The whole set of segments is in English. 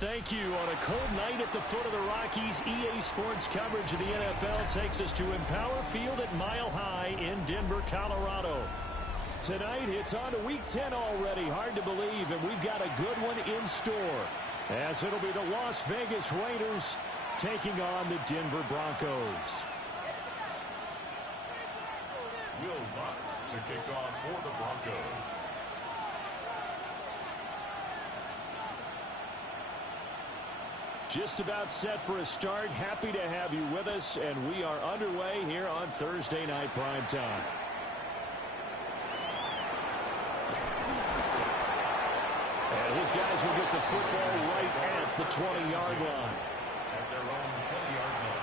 Thank you. On a cold night at the foot of the Rockies, EA Sports coverage of the NFL takes us to Empower Field at Mile High in Denver, Colorado. Tonight, it's on to Week 10 already. Hard to believe, and we've got a good one in store, as it'll be the Las Vegas Raiders taking on the Denver Broncos. Will Lutz to kick off for the Broncos. Just about set for a start. Happy to have you with us, and we are underway here on Thursday Night Primetime. And his guys will get the football right at the 20-yard line. At their own 20-yard line.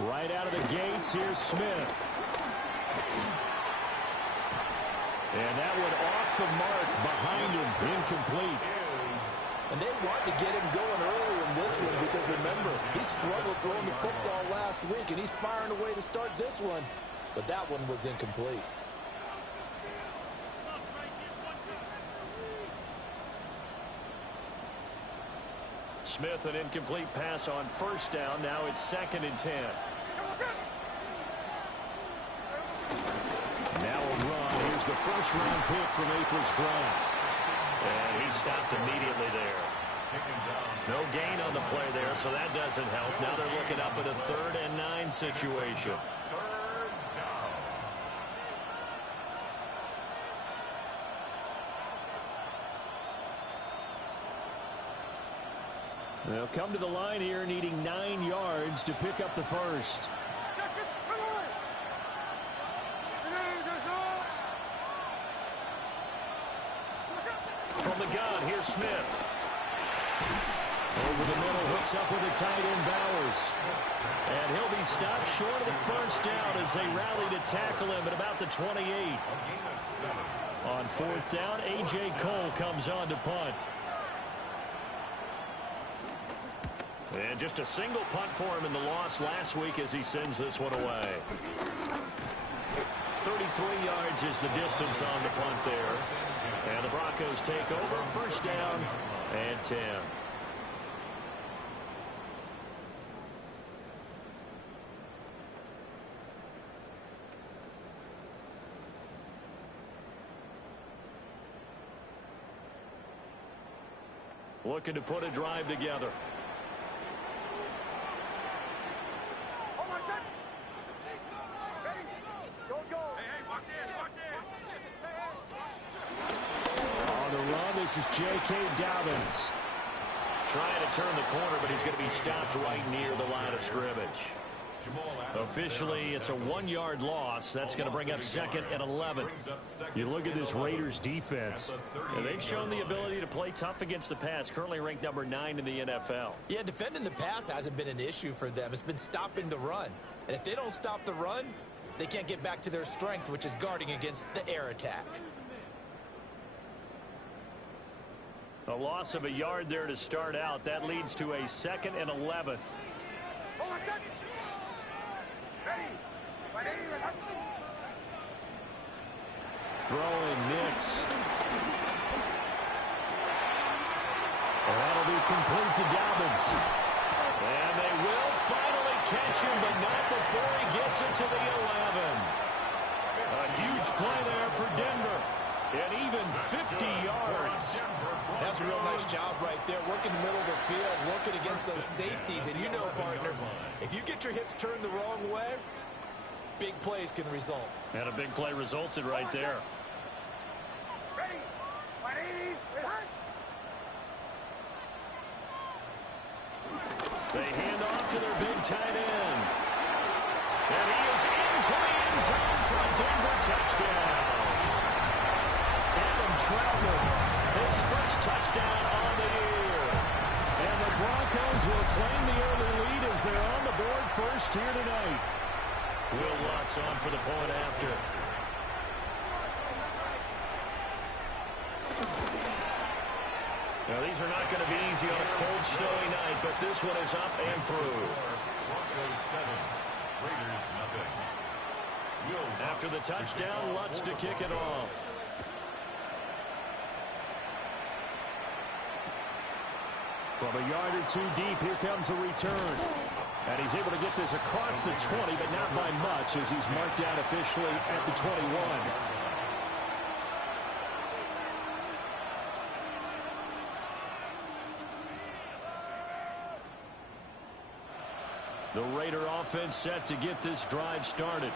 Right out of the gates, here's Smith. And that one off the mark behind him, incomplete. And they want to get him going early in this one because, remember, he struggled throwing the football last week, and he's firing away to start this one. But that one was incomplete. Smith, an incomplete pass on first down. Now it's 2nd and 10. Now a run. Here's the first-round pick from April's draft. And he stopped immediately there. No gain on the play there, so that doesn't help. Now they're looking up at a 3rd and 9 situation. They'll come to the line here needing 9 yards to pick up the first. From the gun, here's Smith. Over the middle, hooks up with the tight end Bowers. And he'll be stopped short of the first down as they rally to tackle him at about the 28. On 4th down, A.J. Cole comes on to punt. And just a single punt for him in the loss last week as he sends this one away. 33 yards is the distance on the punt there. And the Broncos take over, first down and 10. Looking to put a drive together. On the run, this is J.K. Dobbins. Trying to turn the corner, but he's going to be stopped right near the line of scrimmage. Officially, it's a 1-yard loss. That's going to bring up 2nd and 11. You look at this Raiders defense, and they've shown the ability to play tough against the pass, currently ranked number 9 in the NFL. Yeah, defending the pass hasn't been an issue for them. It's been stopping the run. And if they don't stop the run, they can't get back to their strength, which is guarding against the air attack. A loss of a yard there to start out. That leads to a 2nd and 11. Throwing Nix. And that'll be complete to Dobbins. And they will finally catch him, but not before he gets it to the 11. A huge play there for Denver. And even 50 yards. That's a real nice job right there. Working the middle of the field, working against those safeties. And you know, partner, if you get your hips turned the wrong way, big plays can result. And a big play resulted right there. They hand off to their big tight end. And he is into the end zone for a Denver touchdown. Adam Troutman, his first touchdown on the year. And the Broncos will claim the early lead as they're on the board first here tonight. Will Lutz on for the point after. Now, these are not going to be easy on a cold, snowy night, but this one is up and through. Broncos 7, Raiders nothing. After the touchdown, Lutz to kick it off. From a yard or two deep, here comes a return. And he's able to get this across the 20, but not by much as he's marked down officially at the 21. The Raider offense set to get this drive started.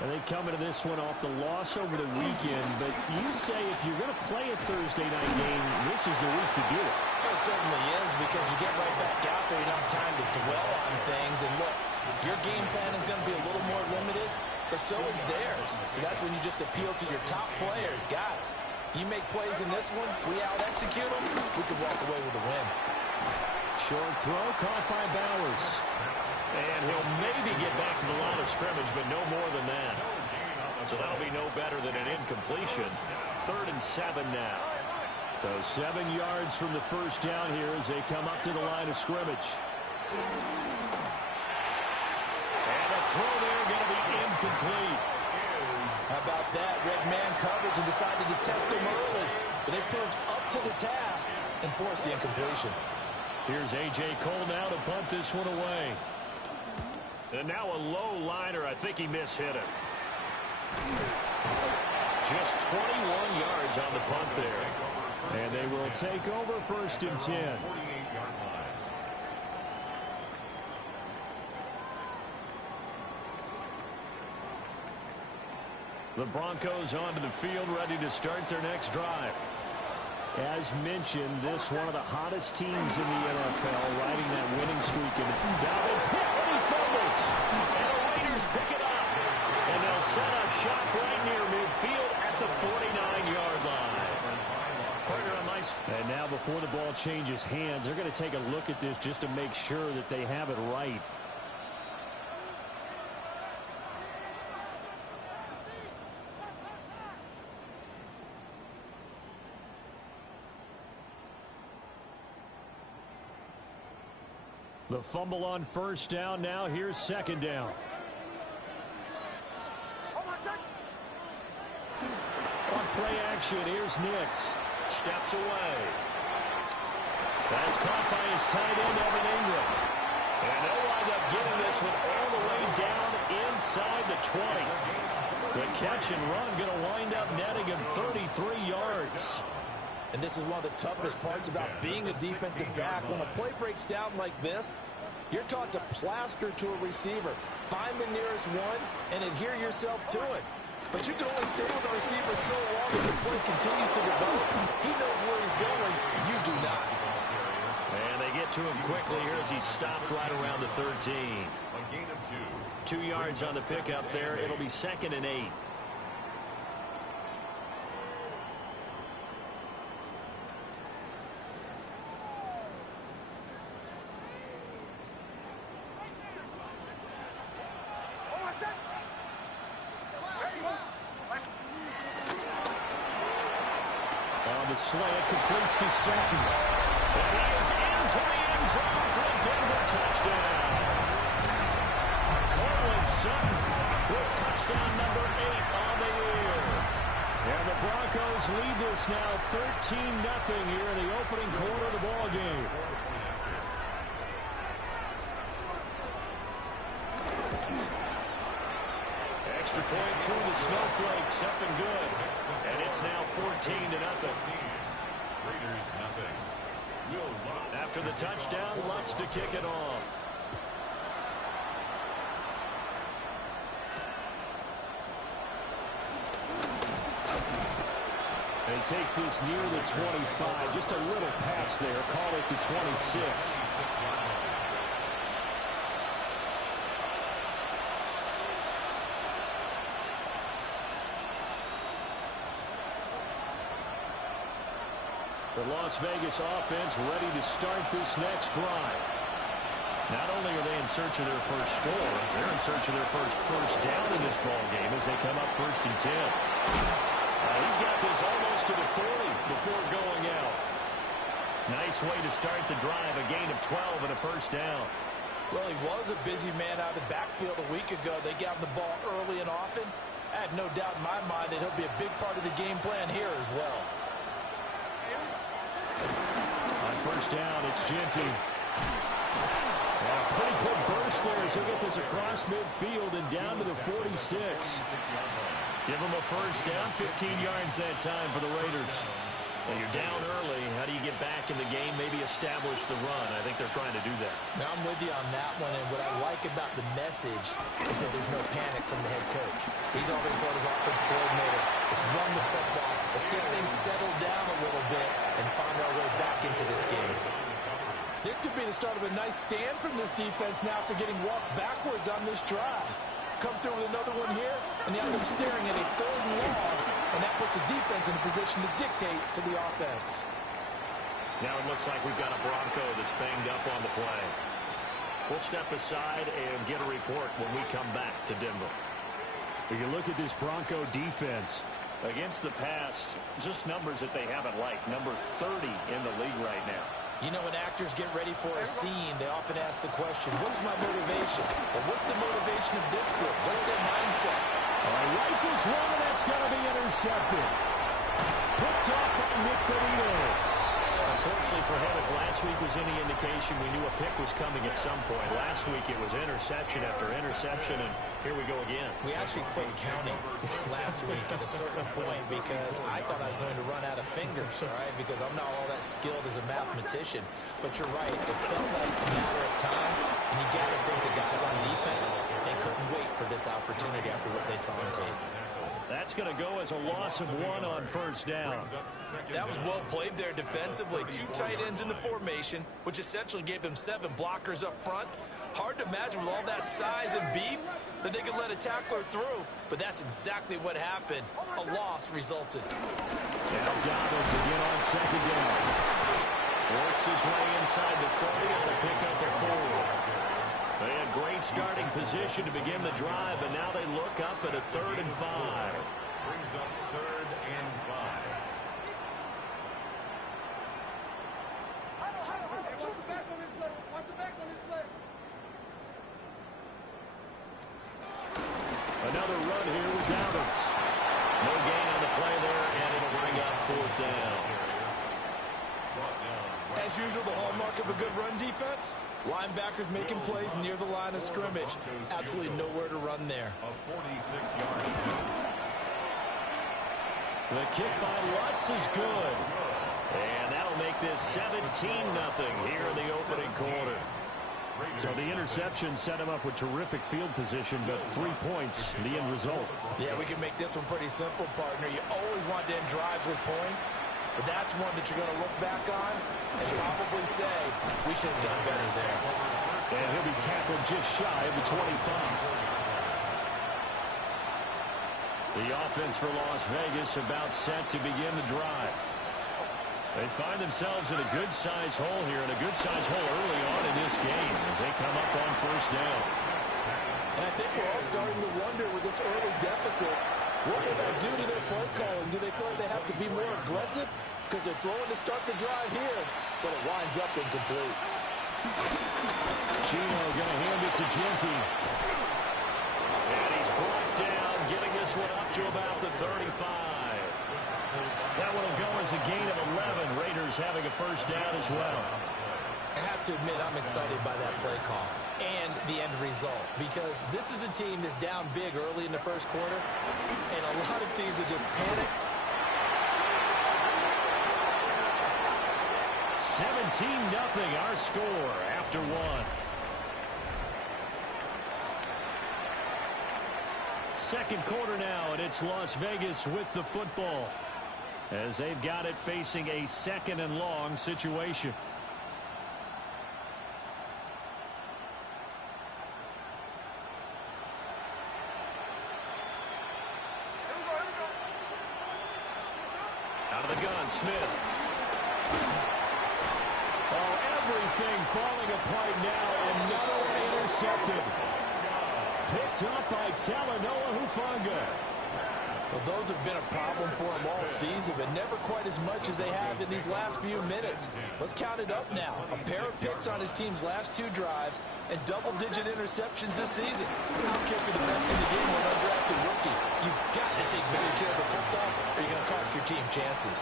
And they come into this one off the loss over the weekend. But you say if you're going to play a Thursday night game, this is the week to do it. It certainly is, because you get right back out there. You don't have time to dwell on things. And look, your game plan is going to be a little more limited, but so is theirs. So that's when you just appeal to your top players. Guys, you make plays in this one, we out-execute them, we could walk away with a win. Short throw caught by Bowers. And he'll maybe get back to the line of scrimmage, but no more than that. So that'll be no better than an incompletion. 3rd and 7 now. So 7 yards from the first down here as they come up to the line of scrimmage. And a throw there going to be incomplete. How about that? Red man coverage and decided to test him early. But they proved up to the task and forced the incompletion. Here's A.J. Cole now to punt this one away. And now a low liner. I think he mishit it. Just 21 yards on the punt there. And they will take over 1st and 10. The Broncos onto the field, ready to start their next drive. As mentioned, this one of the hottest teams in the NFL, riding that winning streak. And Dobbins hit, and he fumbles. And the Raiders pick it up. And they'll set up shop right near midfield at the 49-yard line. And now before the ball changes hands, they're going to take a look at this just to make sure that they have it right. The fumble on first down. Now here's second down. On play action, here's Nix. Steps away. That's caught by his tight end, Evan Ingram. And they'll wind up getting this one all the way down inside the 20. The catch and run going to wind up netting him 33 yards. And this is one of the toughest parts about being a defensive back. When a play breaks down like this, you're taught to plaster to a receiver. Find the nearest one and adhere yourself to it. But you can only stay with the receiver so long as the play continues to develop. He knows where he's going. You do not. And they get to him quickly here as he stopped right around the 13. A gain of 2. 2 yards on the pickup there. It'll be 2nd and 8. Slant completes to second. And he is into the end zone for a Denver touchdown. Cortland Sutton with touchdown number 8 on the year. And the Broncos lead this now 13-0 here in the opening quarter of the ball game. Extra point through the snowflakes, up and good. And it's now 14-0. Raiders nothing. Will Lutz. After the touchdown, Lutz to kick it off. And he takes this near the 25. Just a little pass there. Call it the 26. The Las Vegas offense ready to start this next drive. Not only are they in search of their first score, they're in search of their first down in this ball game as they come up 1st and 10. He's got this almost to the 40 before going out. Nice way to start the drive, a gain of 12 and a first down. Well, he was a busy man out of the backfield a week ago. They got him the ball early and often. I have no doubt in my mind that he'll be a big part of the game plan here as well. On first down, it's Genty. And a pretty quick burst there as he'll get this across midfield and down to the 46. Give him a first down, 15 yards that time for the Raiders. Well, you're down early. How do you get back in the game? Maybe establish the run. I think they're trying to do that. Now, I'm with you on that one, and what I like about the message is that there's no panic from the head coach. He's already told his offensive coordinator, let's run the football, let's get things settled down a little bit and find our way back into this game. This could be the start of a nice stand from this defense now for getting walked backwards on this drive. Come through with another one here, and they end up staring at a 3rd and long, and that puts the defense in a position to dictate to the offense. Now it looks like we've got a Bronco that's banged up on the play. We'll step aside and get a report when we come back to Denver. If you look at this Bronco defense, against the pass, just numbers that they haven't liked. Number 30 in the league right now. You know, when actors get ready for a scene, they often ask the question, what's my motivation? Or what's the motivation of this group? What's their mindset? All right, rifles one, and that's going to be intercepted. Picked off by Nick DeVito. Unfortunately for him, if last week was any indication, we knew a pick was coming at some point. Last week it was interception after interception, and here we go again. We actually quit counting last week at a certain point because I thought I was going to run out of fingers, all right, because I'm not all that skilled as a mathematician. But you're right, it felt like a matter of time, and you got to think the guys on defense, they couldn't wait for this opportunity after what they saw on tape. That's going to go as a loss of 1 on first down. That was well played there defensively. 2 tight ends in the formation, which essentially gave them 7 blockers up front. Hard to imagine with all that size and beef that they could let a tackler through, but that's exactly what happened. A loss resulted. Now Dobbins again on second down. Works his way inside the 30 on a pickup of 4. They had great starting position to begin the drive, but now they look up at a 3rd and 5. Brings up 3rd and 5. Another run here with Dobbins. No gain on the play there, and it'll bring up 4th down. As usual, the hallmark of a good run defense, linebackers making plays near the line of scrimmage. Absolutely nowhere to run there. A 46-yard. The kick by Lutz is good. And that'll make this 17-0 here in the opening quarter. So the interception set him up with terrific field position, but 3 points, the end result. Yeah, we can make this one pretty simple, partner. You always want to end drives with points, but that's one that you're going to look back on and probably say, we should have done better there. And he'll be tackled just shy of the 25. The offense for Las Vegas about set to begin the drive. They find themselves in a good-sized hole here, and a good-sized hole early on in this game as they come up on first down. And I think we're all starting to wonder with this early deficit, what will that do to their play calling? Do they feel like they have to be more aggressive? Because they're throwing to start the drive here, but it winds up incomplete. Chino going to hand it to Genty. And he's brought down, getting this one up to about the 35. That one will go as a gain of 11. Raiders having a first down as well. I have to admit, I'm excited by that play call and the end result, because this is a team that's down big early in the first quarter, and a lot of teams will just panic. 17-0 our score after 1. Second quarter now, and it's Las Vegas with the football, as they've got it facing a 2nd and long situation. Out of the gun, Smith. Oh, everything falling apart now, and another one intercepted. Picked up by Talanoa Hufanga. Well, those have been a problem for him all season, but never quite as much as they have in these last few minutes. Let's count it up now. A pair of picks on his team's last 2 drives and double-digit interceptions this season. I don't care if you're the best in the game or an undrafted rookie. You've got to take better care of the football, or you're going to cost your team chances.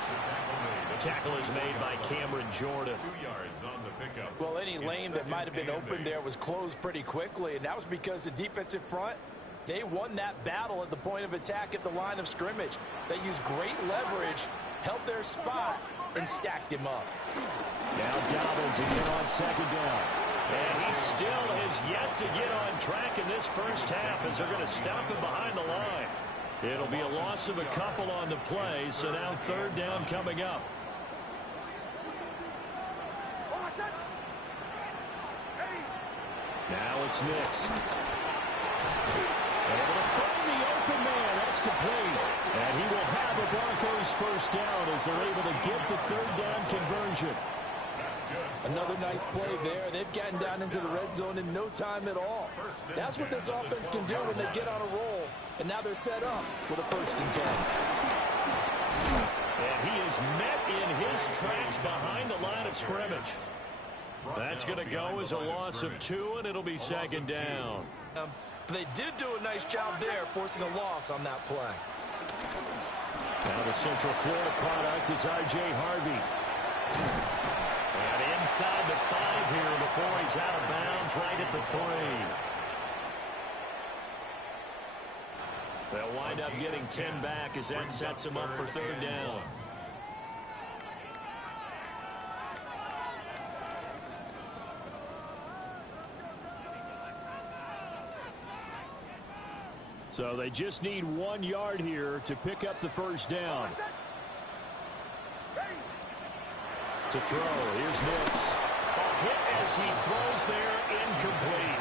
Tackle is made by Cameron Jordan. 2 yards on the pickup. Well, any lane that might have been open there was closed pretty quickly, and that was because the defensive front, they won that battle at the point of attack at the line of scrimmage. They used great leverage, held their spot, and stacked him up. Now Dobbins again on second down. And he still has yet to get on track in this first half as they're going to stop him behind the line. It'll be a loss of a couple on the play, so now 3rd down coming up. Now it's Nix. Able to find the open man. That's complete. And he will have the Broncos first down as they're able to get the 3rd down conversion. Another nice play there. They've gotten down into the red zone in no time at all. That's what this offense can do when they get on a roll. And now they're set up for the 1st and 10. And he is met in his tracks behind the line of scrimmage. That's going to go as a loss of 2, and it'll be 2nd down. They did do a nice job there, forcing a loss on that play. Now the Central Florida product is R.J. Harvey. And inside the 5 here before he's out of bounds right at the 3. They'll wind up getting 10 back as that sets him up for 3rd down. So they just need 1 yard here to pick up the first down. To throw, here's Nix. A hit as he throws there, incomplete.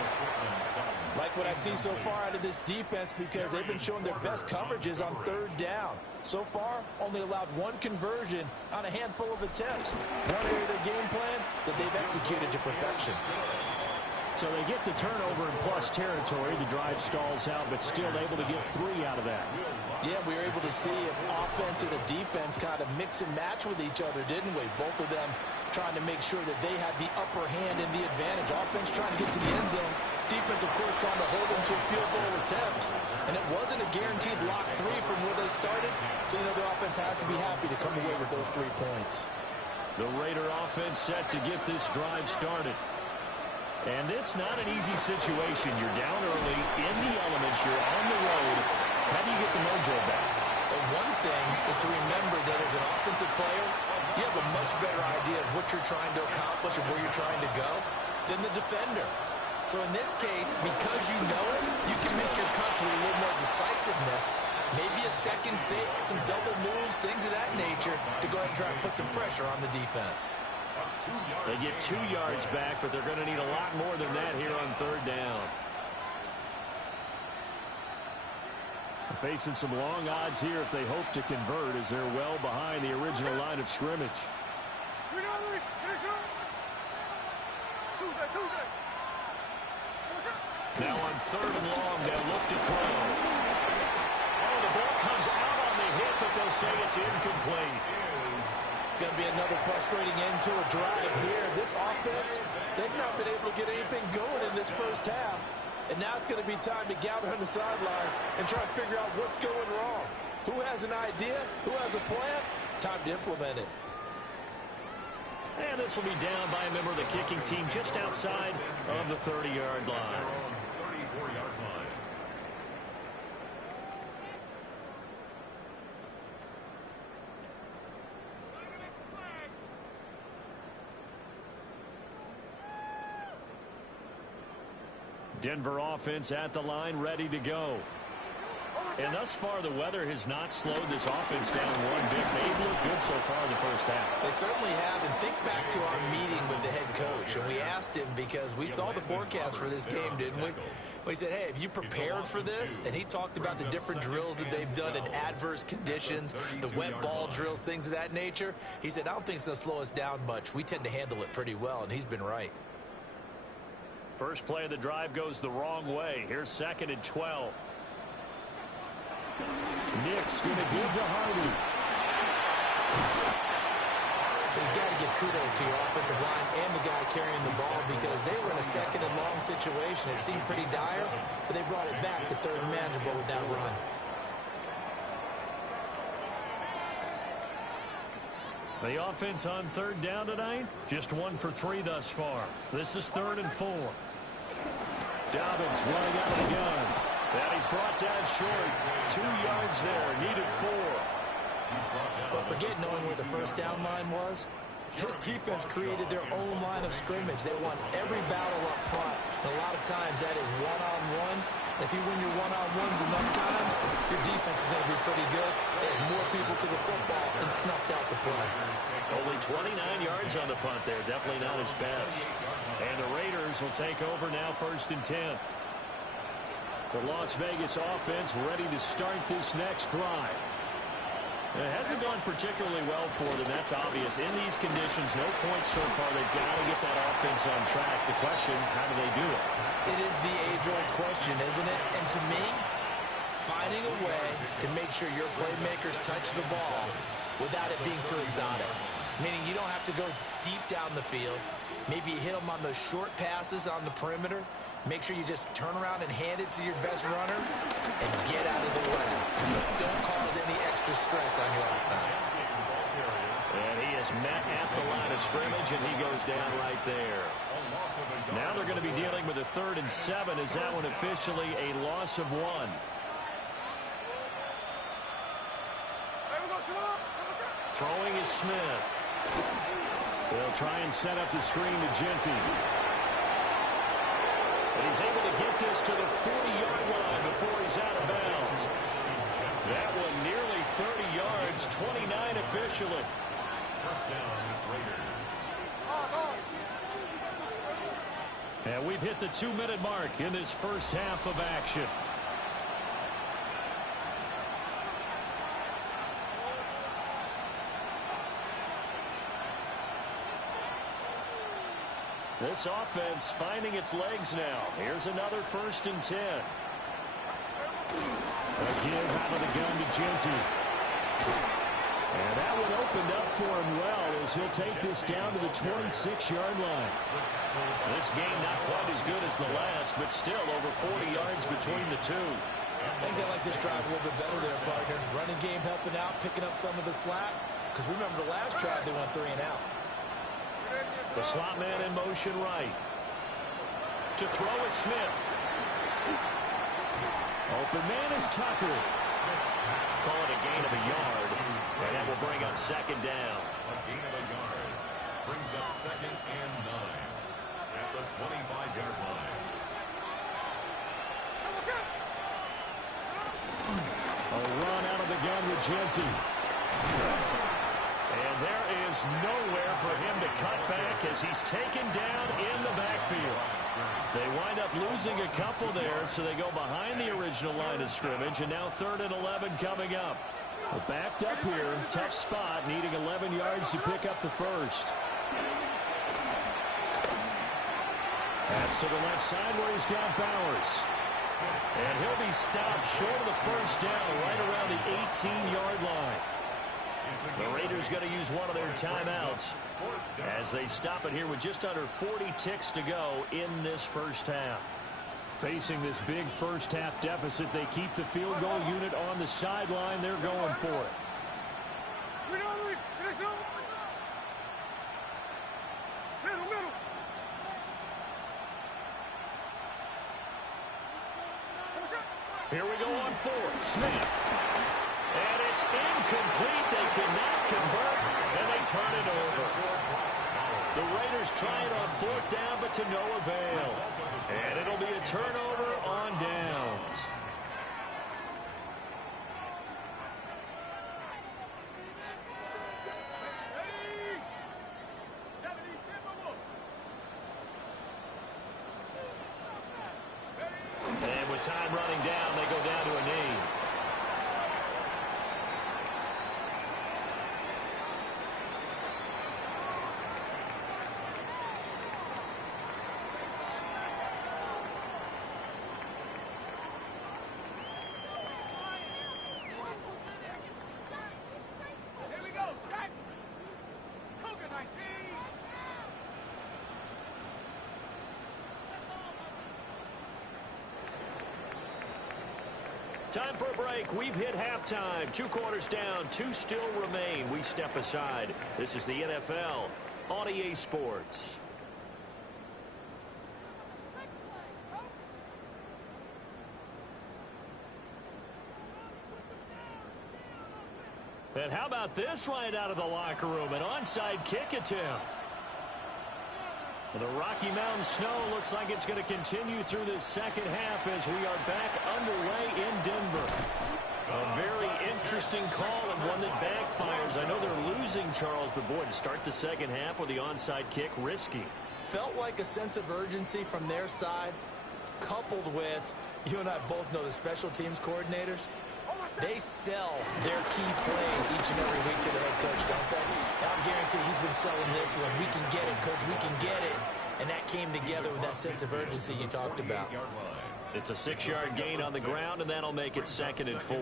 Like what I see so far out of this defense, because they've been showing their best coverages on 3rd down. So far, only allowed 1 conversion on a handful of attempts. One area of their game plan that they've executed to perfection. So they get the turnover in plus territory. The drive stalls out, but still able to get 3 out of that. Yeah, we were able to see an offense and a defense kind of mix and match with each other, didn't we? Both of them trying to make sure that they had the upper hand and the advantage. Offense trying to get to the end zone. Defense, of course, trying to hold them to a field goal attempt. And it wasn't a guaranteed lock 3 from where they started. So, you know, the offense has to be happy to come away with those 3 points. The Raider offense set to get this drive started. And this not an easy situation. You're down early, in the elements, you're on the road. How do you get the mojo back? Well, one thing is to remember that as an offensive player, you have a much better idea of what you're trying to accomplish and where you're trying to go than the defender. So in this case, because you know it, you can make your cuts with a little more decisiveness, maybe a second fake, some double moves, things of that nature, to go ahead and try and put some pressure on the defense. They get 2 yards back, but they're going to need a lot more than that here on 3rd down. Facing some long odds here if they hope to convert, as they're well behind the original line of scrimmage. Now on 3rd and long, they'll look to throw. Oh, the ball comes out on the hit, but they'll say it's incomplete. It's going to be another frustrating end to a drive here. This offense, they've not been able to get anything going in this first half. And now it's going to be time to gather on the sidelines and try and figure out what's going wrong. Who has an idea? Who has a plan? Time to implement it. And this will be down by a member of the kicking team just outside of the 30-yard line. Denver offense at the line, ready to go. And thus far, the weather has not slowed this offense down one bit. They've looked good so far in the first half. They certainly have. And think back to our meeting with the head coach. And we asked him, because we saw the forecast for this game, didn't we? We said, hey, have you prepared for this? And he talked about the different drills that they've done in adverse conditions, the wet ball drills, things of that nature. He said, I don't think it's going to slow us down much. We tend to handle it pretty well, and he's been right. First play of the drive goes the wrong way. Here's 2nd and 12. Nick's going to give to Hardy. You've got to give kudos to your offensive line and the guy carrying the ball, because they were in a 2nd and long situation. It seemed pretty dire, but they brought it back to 3rd and manageable with that run. The offense on 3rd down tonight, just 1 for 3 thus far. This is 3rd and 4. Dobbins running out of the gun. And he's brought down short. 2 yards there, needed 4. But forget knowing where the first down line was. This defense created their own line of scrimmage. They won every battle up front. And a lot of times that is one-on-one. If you win your one-on-ones enough times, your defense is going to be pretty good. They had more people to the football and snuffed out the play. Only 29 yards on the punt there. Definitely not his best. And the Raiders will take over now, 1st and 10. The Las Vegas offense ready to start this next drive. It hasn't gone particularly well for them, that's obvious. In these conditions, no points so far. They've got to get that offense on track. The question, how do they do it? It is the age-old question, isn't it? And to me, finding a way to make sure your playmakers touch the ball without it being too exotic. Meaning you don't have to go deep down the field. Maybe you hit them on those short passes on the perimeter. Make sure you just turn around and hand it to your best runner and get out of the way. Don't cause any extra stress on your offense. And he is met at the line of scrimmage, and he goes down right there. Now they're going to be dealing with a 3rd and 7. Is that one officially a loss of 1? Throwing is Smith. They'll try and set up the screen to Genty. And he's able to get this to the 40-yard line before he's out of bounds. officially. First down, Raiders. And we've hit the 2-minute mark in this first half of action. This offense finding its legs now. Here's another 1st and 10. A give out of the gun to Genty. And that one opened up for him well as he'll take this down to the 26-yard line. This game not quite as good as the last, but still over 40 yards between the two. I think they like this drive a little bit better there, partner. Running game helping out, picking up some of the slack. Because remember the last drive they went 3 and out. The slot man in motion right. To throw is Smith. Open man is Tucker. Call it a gain of a yard, and that will bring up 2nd down. A gain of a yard brings up 2nd and 9 at the 25-yard line. A run out of the gun with Genty. And there is nowhere for him to cut back as he's taken down in the backfield. They wind up losing a couple there, so they go behind the original line of scrimmage, and now 3rd and 11 coming up. Well, backed up here, tough spot, needing 11 yards to pick up the first. That's to the left side where he's got Bowers. And he'll be stopped short of the first down right around the 18-yard line. The Raiders going to use one of their timeouts as they stop it here with just under 40 ticks to go in this first half. Facing this big first half deficit, they keep the field goal unit on the sideline. They're going for it. Here we go on 4th. Smith. And it's incomplete. They could not convert, and they turn it over. The Raiders try it on 4th down, but to no avail. And it'll be a turnover on downs. And with time running down, they go down to a knee. Time for a break. We've hit halftime. 2 quarters down. 2 still remain. We step aside. This is the NFL on EA Sports. And how about this right out of the locker room? An onside kick attempt. The Rocky Mountain snow looks like it's going to continue through this second half as we are back underway in Denver. A very interesting call and one that backfires. I know they're losing, Charles, but boy, to start the second half with the onside kick, risky. Felt like a sense of urgency from their side, coupled with, you and I both know the special teams coordinators. They sell their key plays each and every week to the head coach, don't they? I'll guarantee he's been selling this one. We can get it, coach. We can get it. And that came together with that sense of urgency you talked about. It's a 6-yard gain on the ground, and that'll make it 2nd and 4.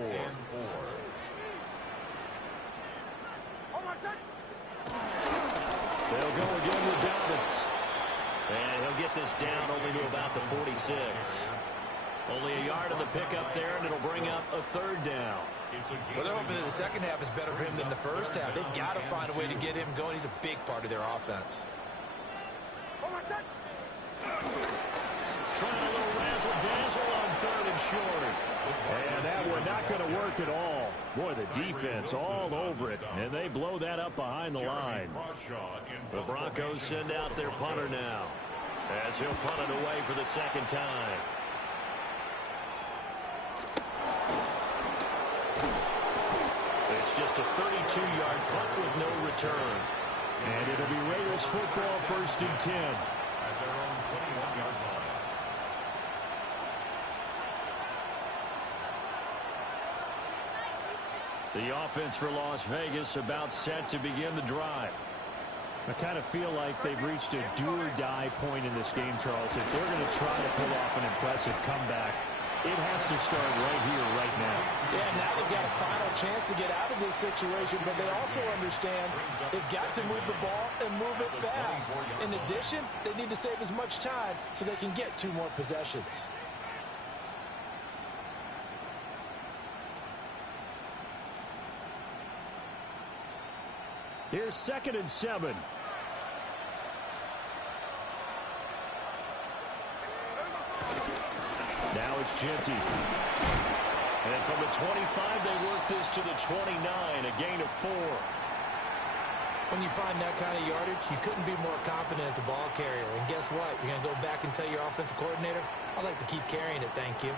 They'll go again with Dobbins. And he'll get this down only to about the 46. Only a yard on the pickup there, and it'll bring up a 3rd down. Well, they're hoping that the second half is better for him than the first half. They've got to find a way to get him going. He's a big part of their offense. Trying a little razzle-dazzle on 3rd and short. And that one not going to work at all. Boy, the defense all over it, and they blow that up behind the line. The Broncos send out their punter now as he'll punt it away for the 2nd time. It's just a 32-yard punt with no return. And it'll be Raiders football, 1st and 10. At their own 21-yard line. The offense for Las Vegas about set to begin the drive. I kind of feel like they've reached a do-or-die point in this game, Charles. If they're going to try to pull off an impressive comeback, it has to start right here, right now. Yeah, now they've got a final chance to get out of this situation, but they also understand they've got to move the ball and move it fast. In addition, they need to save as much time so they can get 2 more possessions. Here's 2nd and 7. Now it's Genty. And from the 25, they work this to the 29, a gain of 4. When you find that kind of yardage, you couldn't be more confident as a ball carrier. And guess what? You're going to go back and tell your offensive coordinator, I'd like to keep carrying it, thank you.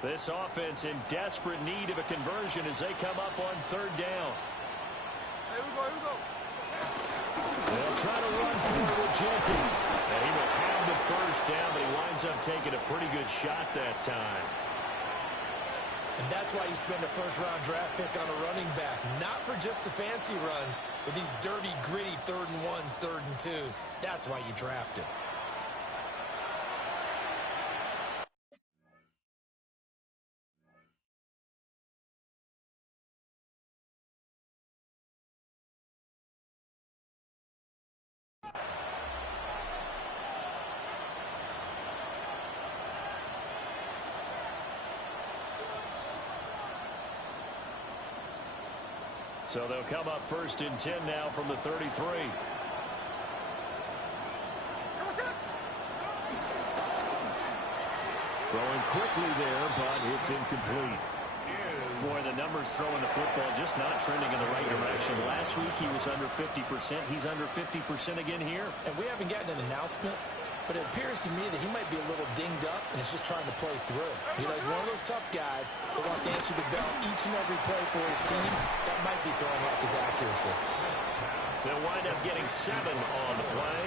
This offense in desperate need of a conversion as they come up on 3rd down. Here we go. They'll try to run for it with Genty. And he will have the 1st down, but he winds up taking a pretty good shot that time. And that's why you spend a 1st-round draft pick on a running back. Not for just the fancy runs, but these dirty, gritty 3rd and 1s, 3rd and 2s. That's why you draft him. So they'll come up 1st and 10 now from the 33. Throwing quickly there, but it's incomplete. Boy, the numbers throwing the football just not trending in the right direction. Last week he was under 50%. He's under 50% again here. And we haven't gotten an announcement, but it appears to me that he might be a little dinged up and is just trying to play through. You know, he's one of those tough guys that wants to answer the bell each and every play for his team. That might be throwing off his accuracy. They'll wind up getting 7 on the play,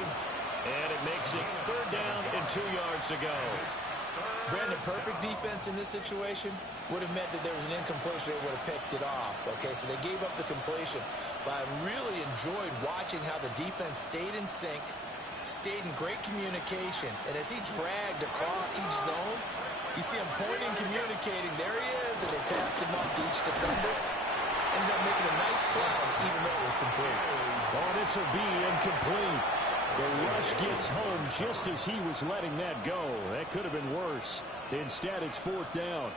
and it makes it 3rd down and 2 yards to go. Brandon, perfect defense in this situation would have meant that there was an incompletion. They would have picked it off. Okay, so they gave up the completion. But I really enjoyed watching how the defense stayed in sync, stayed in great communication. And as he dragged across each zone, you see him pointing, communicating. There he is, and they passed him up to each defender. Ended up making a nice play, even though it was complete. Oh, this will be incomplete. The rush gets home just as he was letting that go. That could have been worse. Instead, it's 4th down.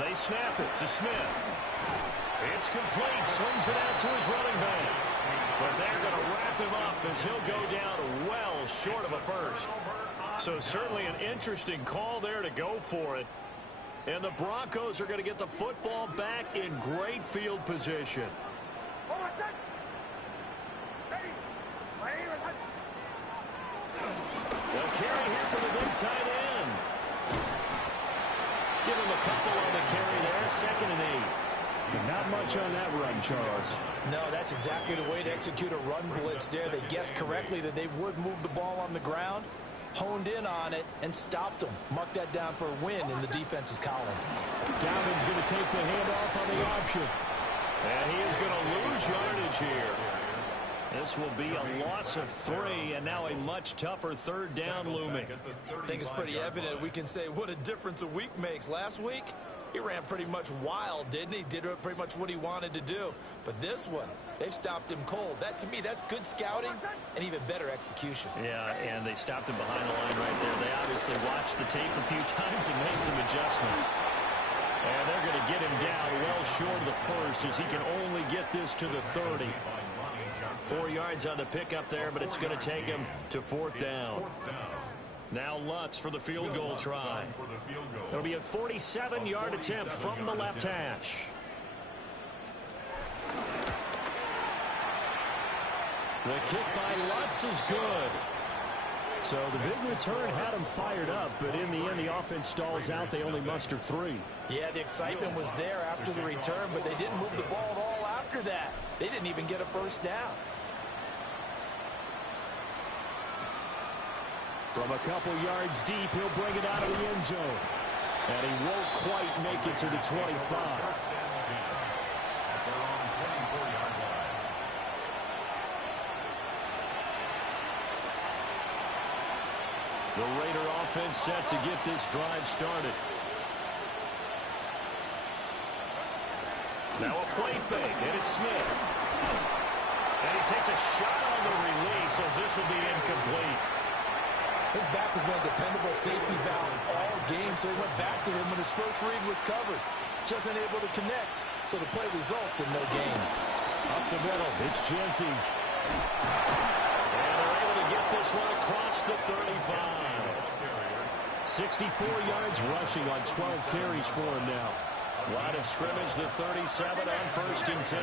They snap it to Smith. It's complete. Swings it out to his running back. But they're going to wrap him up as he'll go down well short of a 1st. So certainly an interesting call there to go for it. And the Broncos are going to get the football back in great field position. They'll carry here for the big tight end. Give him a couple on the carry there. 2nd and 8. Not much on that run, Charles. No, that's exactly the way to execute a run blitz there. They guessed correctly that they would move the ball on the ground, honed in on it, and stopped them. Mark that down for a win in the defense's column. Dalvin's going to take the handoff on the option. And he is going to lose yardage here. This will be a loss of 3, and now a much tougher 3rd down looming. I think it's pretty evident. We can say what a difference a week makes. Last week, he ran pretty much wild, didn't he? Did pretty much what he wanted to do. But this one, they've stopped him cold. That, to me, that's good scouting and even better execution. Yeah, and they stopped him behind the line right there. They obviously watched the tape a few times and made some adjustments. And they're going to get him down well short of the 1st as he can only get this to the 30. 4 yards on the pickup there, but it's going to take him to 4th down. Now Lutz for the field goal try. It'll be a 47-yard attempt from the left hash. The kick by Lutz is good. So the big return had him fired up, but in the end, the offense stalls out. They only muster 3. Yeah, the excitement was there after the return, but they didn't move the ball at all after that. They didn't even get a first down. From a couple yards deep, he'll bring it out of the end zone. And he won't quite make it to the 25. The Raider offense set to get this drive started. Now a play fake, and it's Smith. And he takes a shot on the release as this will be incomplete. His back has been a dependable safety valve all game, so he went back to him when his first read was covered. Just unable to connect, so the play results in no gain. Up the middle, it's Genty. And they're able to get this one across the 35. 64 yards rushing on 12 carries for him now. Line of scrimmage, the 37 on 1st and 10.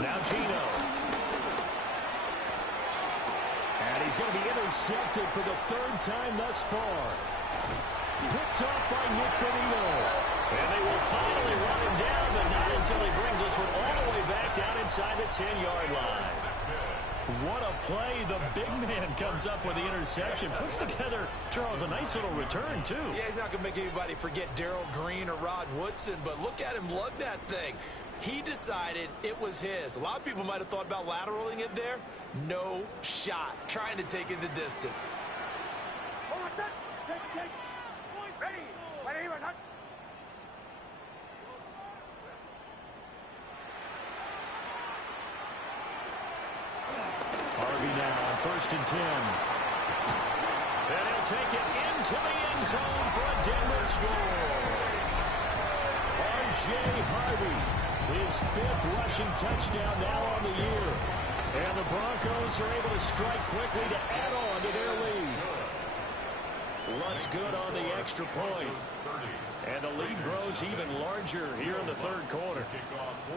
Now Gino. And he's going to be intercepted for the 3rd time thus far. Picked off by Nick Benito. And they will finally run him down, but not until he brings us all the way back down inside the 10-yard line. What a play. The big man comes up with the interception. Puts together, Charles, a nice little return, too. Yeah, he's not going to make anybody forget Darrell Green or Rod Woodson, but look at him lug that thing. He decided it was his. A lot of people might have thought about lateraling it there. No shot. Trying to take it the distance. Harvey now on 1st and 10. And he'll take it into the end zone for a Denver score. R.J. Harvey, his 5th rushing touchdown now on the year. And the Broncos are able to strike quickly to add on to their lead. Lutz good on the extra point. And the lead grows even larger here in the 3rd quarter.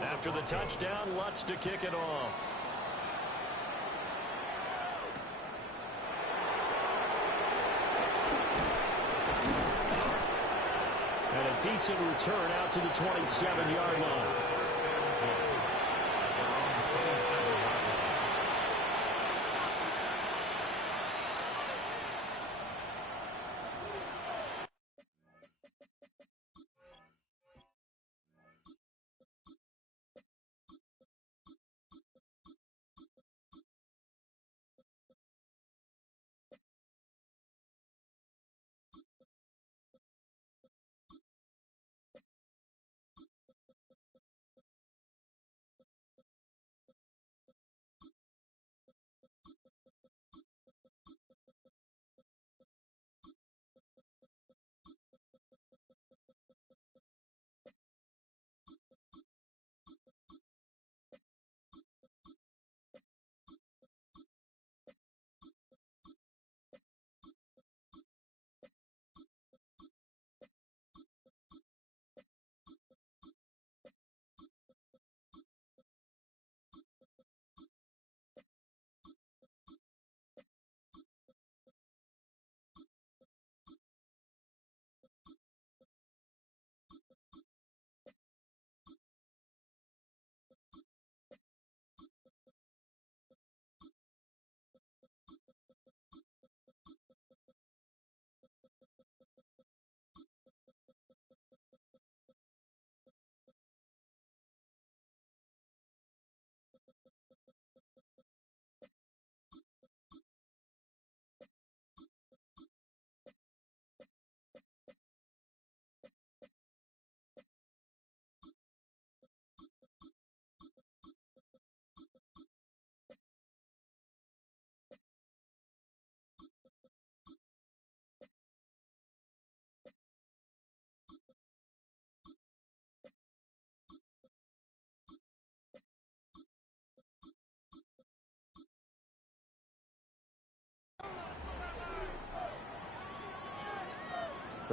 After the touchdown, Lutz to kick it off. And a decent return out to the 27-yard line.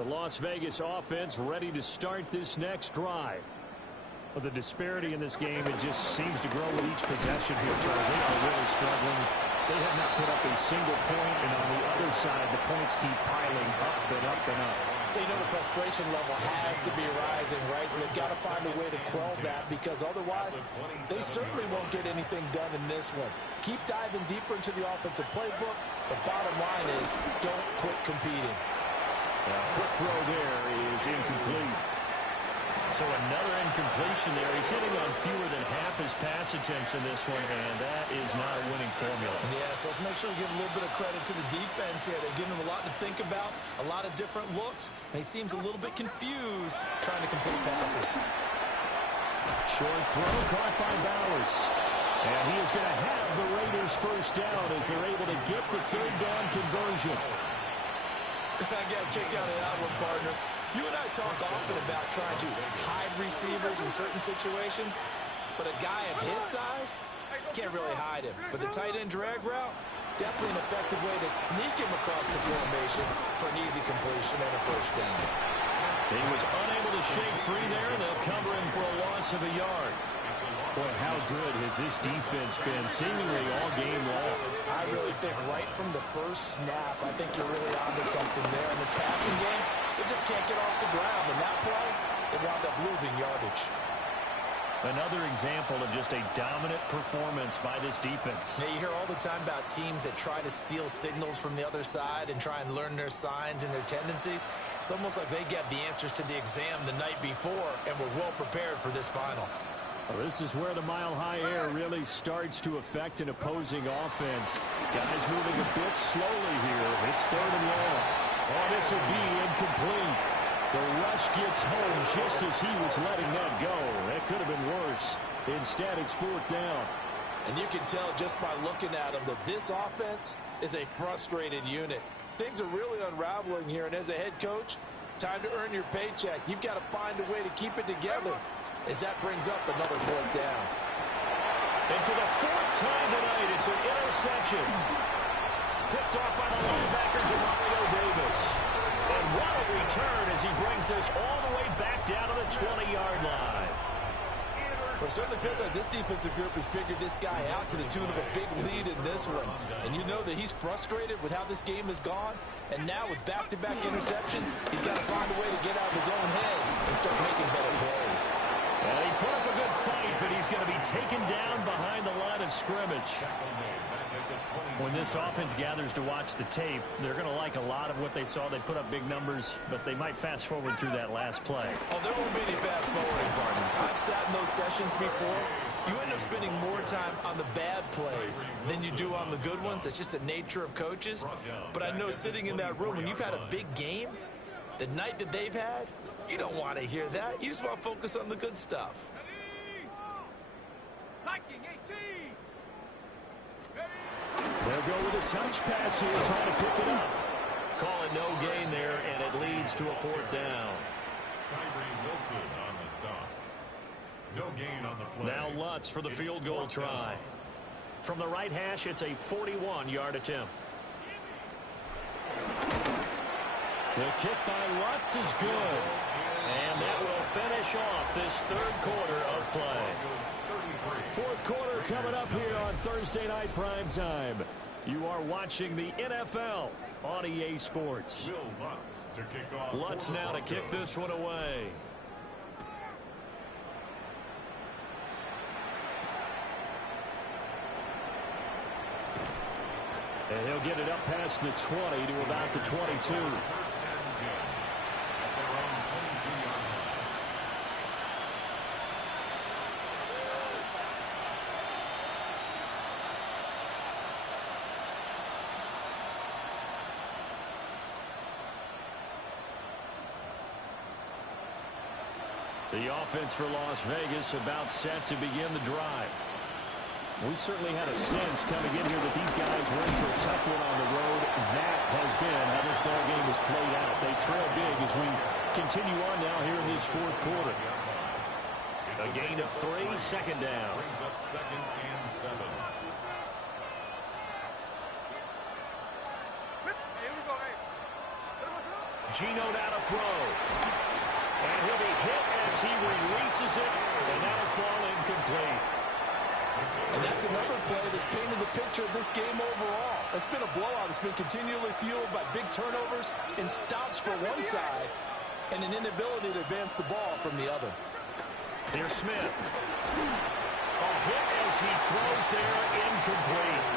The Las Vegas offense ready to start this next drive. Well, the disparity in this game, it just seems to grow with each possession here, Charles. They are really struggling. They have not put up a single point, and on the other side, the points keep piling up and up and up. So you know the frustration level has to be rising, right? So they've got to find a way to quell that, because otherwise they certainly won't get anything done in this one. Keep diving deeper into the offensive playbook. The bottom line is don't quit competing. Quick throw there is incomplete. So another incompletion there. He's hitting on fewer than half his pass attempts in this one, and that is not a winning formula. Yes, let's make sure we give a little bit of credit to the defense here. They're giving him a lot to think about, a lot of different looks, and he seems a little bit confused trying to complete passes. Short throw caught by Bowers. And he is going to have the Raiders first down as they're able to get the third down conversion. I got a kick out of that one, partner. You and I talk often about trying to hide receivers in certain situations, but a guy of his size can't really hide him. But the tight end drag route, definitely an effective way to sneak him across the formation for an easy completion and a first down. He was unable to shake free there, and they'll cover him for a loss of a yard. Boy, how good has this defense been seemingly all game long? I really think right from the first snap, I think you're really onto something there. In this passing game, they just can't get off the ground. And that play, they wound up losing yardage. Another example of just a dominant performance by this defense. Yeah, you hear all the time about teams that try to steal signals from the other side and try and learn their signs and their tendencies. It's almost like they get the answers to the exam the night before and were well prepared for this final. Well, this is where the mile-high air really starts to affect an opposing offense. Guys moving a bit slowly here. It's third and long. Oh, this will be incomplete. The rush gets home just as he was letting that go. That could have been worse. Instead, it's fourth down. And you can tell just by looking at him that this offense is a frustrated unit. Things are really unraveling here, and as a head coach, time to earn your paycheck. You've got to find a way to keep it together, as that brings up another fourth down. And for the fourth time tonight, it's an interception. Picked off by the linebacker, Demario Davis. And what a return as he brings this all the way back down to the 20-yard line. Well, it certainly feels like this defensive group has figured this guy out to the tune of a big lead in this one. And you know that he's frustrated with how this game has gone. And now with back-to-back interceptions, he's got to find a way to get out of his own head and start making better plays. Well, he put up a good fight, but he's going to be taken down behind the line of scrimmage. When this offense gathers to watch the tape, they're going to like a lot of what they saw. They put up big numbers, but they might fast forward through that last play. Oh, there won't be any fast forwarding, partner. I've sat in those sessions before. You end up spending more time on the bad plays than you do on the good ones. It's just the nature of coaches. But I know sitting in that room, when you've had a big game, the night that they've had, you don't want to hear that. You just want to focus on the good stuff. They'll go with a touch pass here, trying to pick it up. Call it no gain there, and it leads to a fourth down. Tyree Wilson on the stop. No gain on the play. Now Lutz for the field goal try. From the right hash, it's a 41-yard attempt. The kick by Lutz is good. And that will finish off this third quarter of play. Fourth quarter coming up here on Thursday Night Primetime. You are watching the NFL on EA Sports. Lutz now to kick this one away. And he'll get it up past the 20 to about the 22. The offense for Las Vegas about set to begin the drive. We certainly had a sense coming in here that these guys were in for a tough one on the road. That has been how this ball game has played out. They trail big as we continue on now here in this fourth quarter. A gain of 3, second down. Brings up second and 7. Geno now to throw. And he'll be hit as he releases it, and that'll fall incomplete. And that's another play that's painted the picture of this game overall. It's been a blowout. It's been continually fueled by big turnovers and stops for one side and an inability to advance the ball from the other. Here's Smith. A hit as he throws there, incomplete.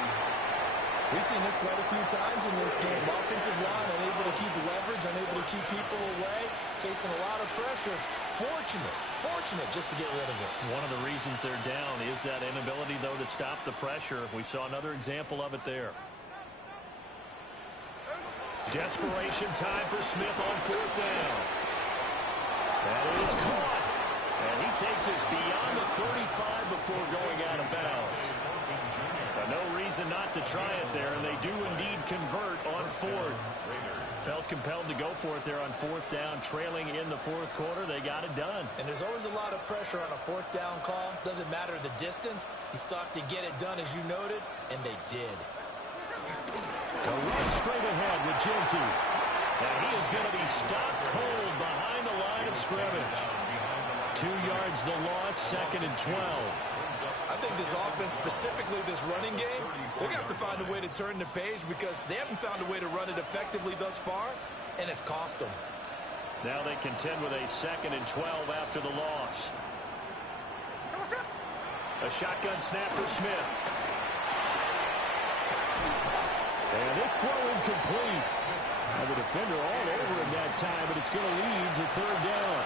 We've seen this quite a few times in this game. Offensive line unable to keep leverage, unable to keep people away, facing a lot of pressure. Fortunate just to get rid of it. One of the reasons they're down is that inability, though, to stop the pressure. We saw another example of it there. Desperation time for Smith on fourth down. That is caught. And he takes us beyond the 35 before going out of bounds. No reason not to try it there, and they do indeed convert on fourth. Felt compelled to go for it there on fourth down, trailing in the fourth quarter. They got it done. And there's always a lot of pressure on a fourth down call. Doesn't matter the distance. You still have to get it done, as you noted, and they did. A run straight ahead with Genty. And he is going to be stopped cold behind the line of scrimmage. 2 yards the loss, 2nd and 12. I think this offense, specifically this running game, they're going to have to find a way to turn the page because they haven't found a way to run it effectively thus far, and it's cost them. Now they contend with a 2nd and 12 after the loss. A shotgun snap for Smith. And this throw incomplete. Now the defender all over him that time, but it's going to lead to third down.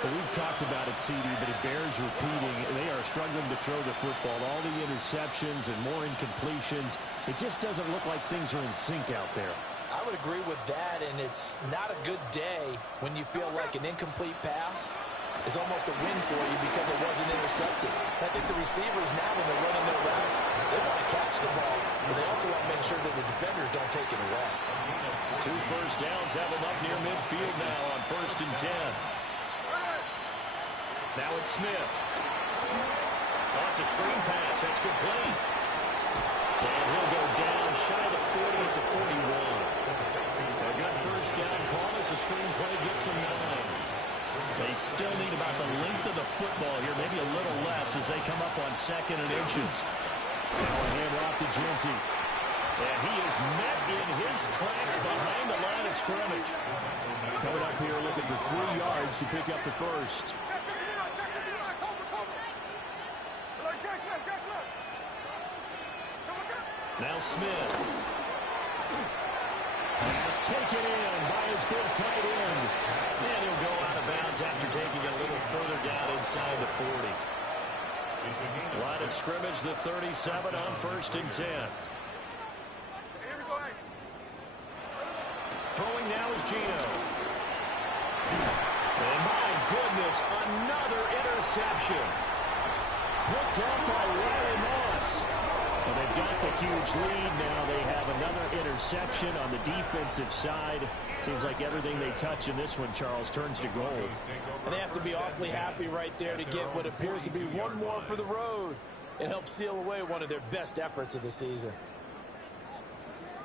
Well, we've talked about it, CD, but it bears repeating. They are struggling to throw the football. All the interceptions and more incompletions. It just doesn't look like things are in sync out there. I would agree with that, and it's not a good day when you feel like an incomplete pass is almost a win for you because it wasn't intercepted. I think the receivers now, when they're running their routes, they want to catch the ball, but they also want to make sure that the defenders don't take it away. 2 first downs have them up near midfield now on 1st and 10. Now it's Smith. Oh, it's a screen pass. That's complete. And he'll go down shy of the 40 at the 41. A good first down call as the screen play gets them 9. They still need about the length of the football here, maybe a little less as they come up on 2nd and inches. Now a hand off to Genty. And he is met in his tracks behind the line of scrimmage. Coming up here looking for 3 yards to pick up the first. Now Smith. Pass taken in by his big tight end. And he'll go out of bounds after taking it a little further down inside the 40. Line of scrimmage, the 37 on 1st and 10. Throwing now is Geno. And my goodness, another interception. Picked up by Riley Moss. And they've got the huge lead now. They have another interception on the defensive side. Seems like everything they touch in this one, Charles, turns to gold. And they have to be awfully happy right there to get what appears to be one more for the road and help seal away one of their best efforts of the season.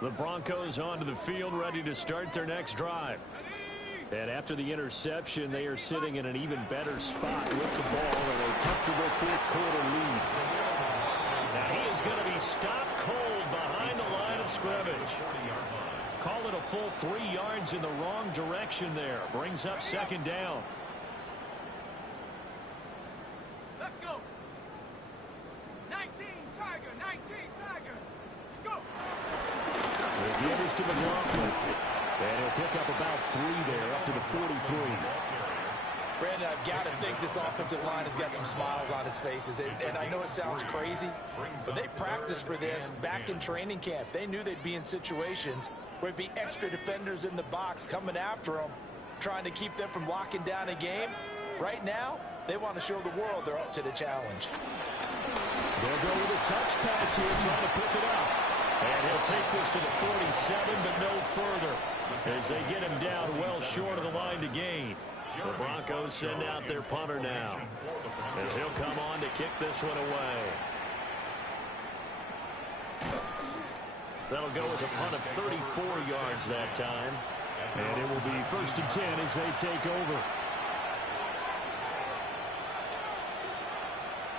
The Broncos onto the field, ready to start their next drive. And after the interception, they are sitting in an even better spot with the ball and a comfortable 4th quarter lead. Now he is going to be stopped cold behind the line of scrimmage. Call it a full 3 yards in the wrong direction there. Brings up 2nd down. Let's go. 19, Tiger, 19, Tiger. Go. The give is to McLaughlin. And he'll pick up about 3 there, up to the 43. Brandon, I've got to think this offensive line has got some smiles on its faces. And I know it sounds crazy, but they practiced for this back in training camp. They knew they'd be in situations where it'd be extra defenders in the box coming after them, trying to keep them from locking down a game. Right now, they want to show the world they're up to the challenge. They'll go with a touch pass here, trying to pick it up. And he'll take this to the 47, but no further, as they get him down well short of the line to gain. The Broncos send out their punter now, as he'll come on to kick this one away. That'll go as a punt of 34 yards that time. And it will be 1st and 10 as they take over.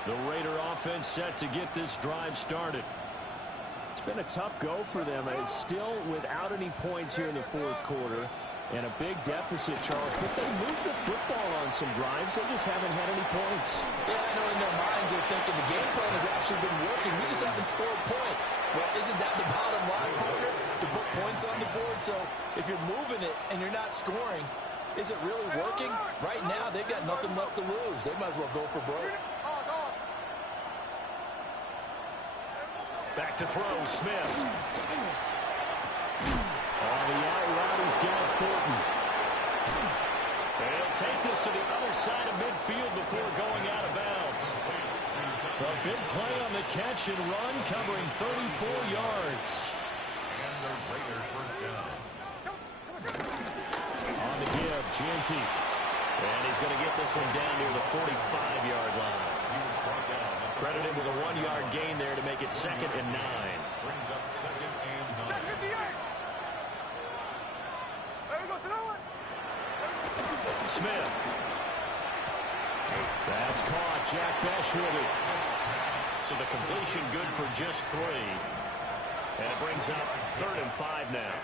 The Raider offense set to get this drive started. It's been a tough go for them. It's still without any points here in the 4th quarter. And a big deficit, Charles. But they moved the football on some drives. They just haven't had any points. Yeah, I know in their minds they're thinking the game plan has actually been working. We just haven't scored points. Well, isn't that the bottom line, partner? To put points on the board? So if you're moving it and you're not scoring, is it really working? Right now, they've got nothing left to lose. They might as well go for broke. Back to throw, Smith. On the out route, he's got Thornton. They'll take this to the other side of midfield before going out of bounds. A big play on the catch and run, covering 34 yards. And the Raiders first down. On the give, Gianti. And he's going to get this one down near the 45-yard line. He was brought down. Credited with a 1-yard gain there to make it 2nd and 9. Brings up 2nd and 9. Smith. That's caught. Jack Besh with it. So the completion good for just 3. And it brings up 3rd and 5 now.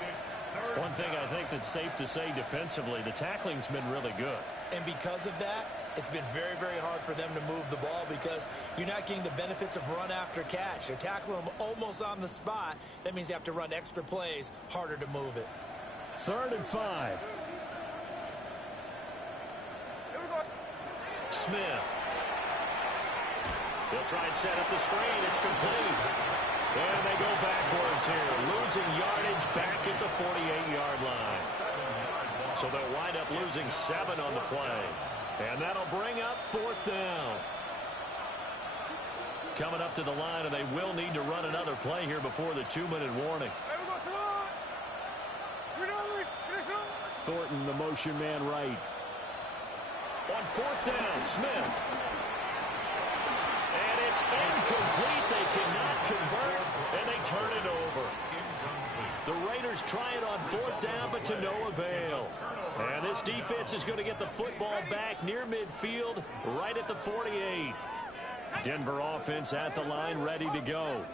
One thing I think that's safe to say defensively, the tackling's been really good. And because of that, it's been very, very hard for them to move the ball because you're not getting the benefits of run after catch. They tackle them almost on the spot. That means you have to run extra plays, harder to move it. 3rd and 5. Smith. He'll try and set up the screen. It's complete. And they go backwards here, losing yardage back at the 48-yard line. So they'll wind up losing 7 on the play. And that'll bring up 4th down. Coming up to the line, and they will need to run another play here before the 2-minute warning. Thornton, the motion man right. On 4th down, Smith. And it's incomplete. They cannot convert, and they turn it over. The Raiders try it on 4th down, but to no avail. And this defense is going to get the football back near midfield, right at the 48. Denver offense at the line, ready to go.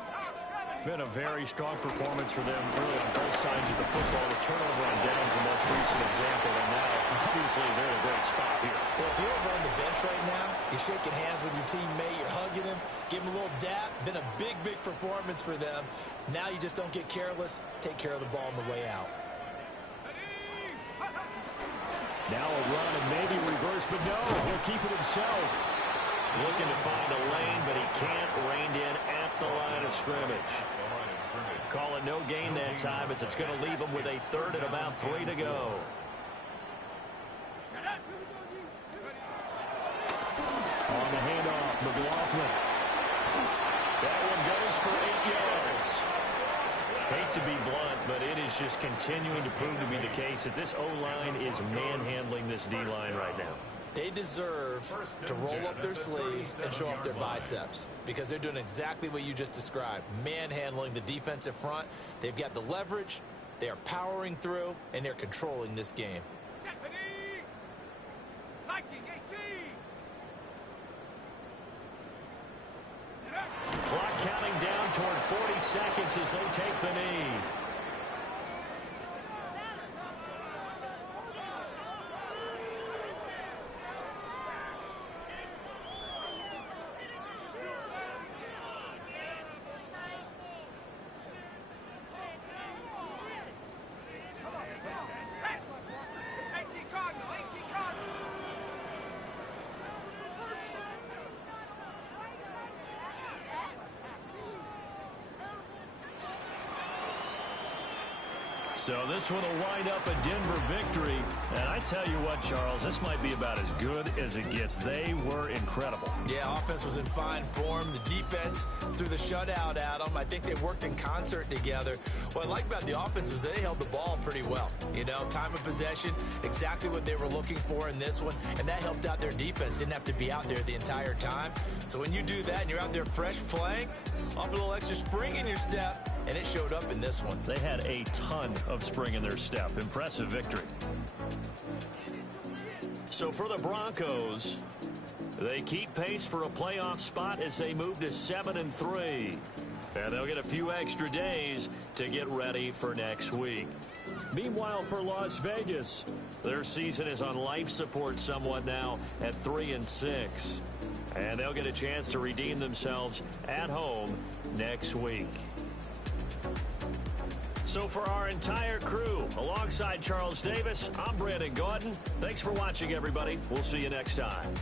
Been a very strong performance for them, really, on both sides of the football. The turnover on downs, the most recent example, and now, obviously, they're in a great spot here. Well, if you're over on the bench right now, you're shaking hands with your teammate, you're hugging him, give him a little dap. Been a big, big performance for them. Now you just don't get careless. Take care of the ball on the way out. Now a run and maybe reverse, but no, he'll keep it himself. Looking to find a lane, but he can't rein in at the line of scrimmage. Call it no gain that time, as it's going to leave him with a 3rd and about 3 to go. On the handoff, McLaughlin. That one goes for 8 yards. Hate to be blunt, but it is just continuing to prove to be the case that this O-line is manhandling this D-line right now. They deserve to roll up their sleeves and show up their biceps because they're doing exactly what you just described, manhandling the defensive front. They've got the leverage, they are powering through, and they're controlling this game. Clock counting down toward 40 seconds as they take the knee. So this one will wind up a Denver victory. And I tell you what, Charles, this might be about as good as it gets. They were incredible. Yeah, offense was in fine form. The defense threw the shutout at them. I think they worked in concert together. What I like about the offense was they held the ball pretty well. You know, time of possession, exactly what they were looking for in this one. And that helped out their defense. Didn't have to be out there the entire time. So when you do that and you're out there fresh playing, off a little extra spring in your step, and it showed up in this one. They had a ton of spring in their step. Impressive victory. So for the Broncos, they keep pace for a playoff spot as they move to 7-3. And they'll get a few extra days to get ready for next week. Meanwhile, for Las Vegas, their season is on life support somewhat now at 3-6. And they'll get a chance to redeem themselves at home next week. So for our entire crew, alongside Charles Davis, I'm Brandon Gordon. Thanks for watching, everybody. We'll see you next time.